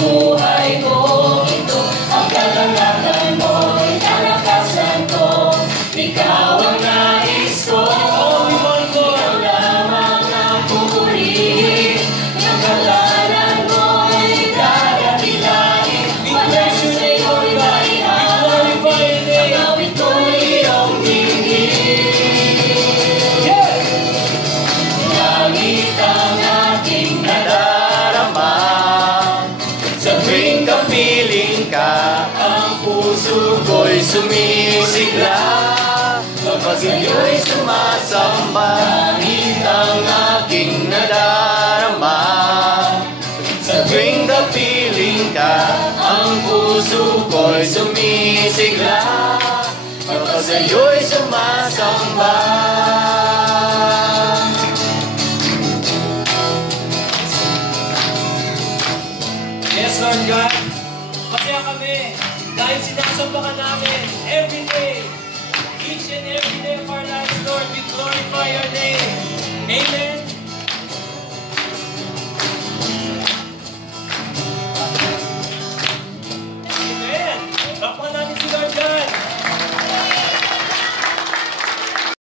buhay ko ito, ang kalalakan mo'y kalakasan ko. Ikaw ang nais ko, ikaw lamang ang pupurihin. Ang kalalan mo'y dadakilain, walang sa'yo'y maihain. Ang awit ko'y iyong hingin. Langit ang aking nadarama, sa tuwing kapiling ka, ang puso ko'y sumisigla. Kapag iyo'y sumasamba, langit ang aking nadarama. Sa tuwing kapiling ka, ang puso ko'y sumisigla. Kapag iyo'y sumasamba. Yes, Lord God. Masaya kami dahil sinasamba ka namin every day. Each and every day of our lives, Lord, we glorify your name. Amen.